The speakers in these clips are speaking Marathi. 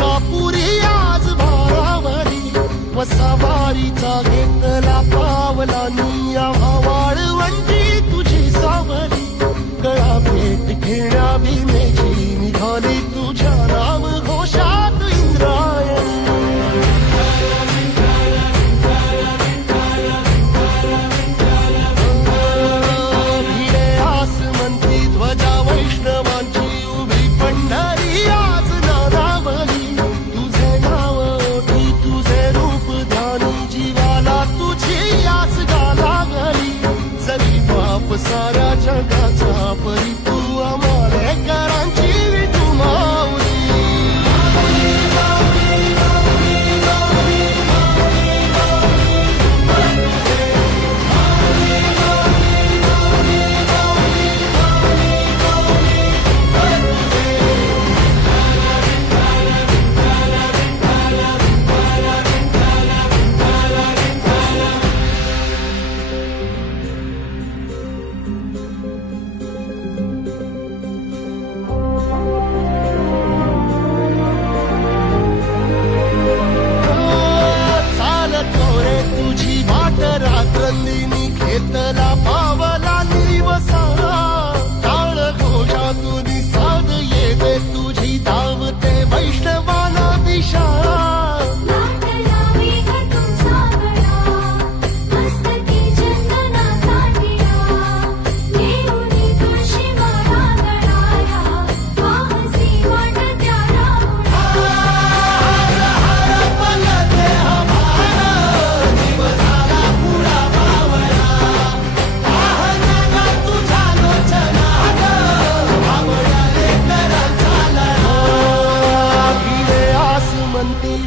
मलकापुरी आज भारावरी वसावारीचा घेतला पावला निया वाळवंटी तुझी सावली गळा भेट घेण्या भीमेची निघाली तुझ्या नाम घोषात इंद्रायणी भिडे आसमंती ध्वजा वैष्णवांची उभी पंढरी आज नादावली तुझे नाव ओठी तुझे रूप ध्यानी जीवाला तुझी आस लागली जरी बाप साऱ्या जगाचा परी तू आमालेकरांची विठू माऊली रात्रंदिनी घेतला पावला निवसा टाळ घोषातून साध येते तुझी धावते वैष्णवाना दिशा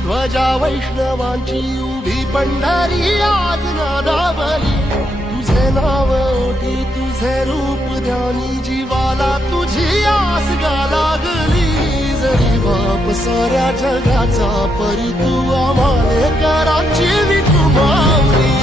ध्वजा वैष्णवांची उभी पंढरी आज नादावली तुझे नाव ओठी तुझे रूप ध्यानी जीवाला तुझी आस लागली जरी बाप साऱ्या जगाचा परी तू आमालेकरांची विठू माऊली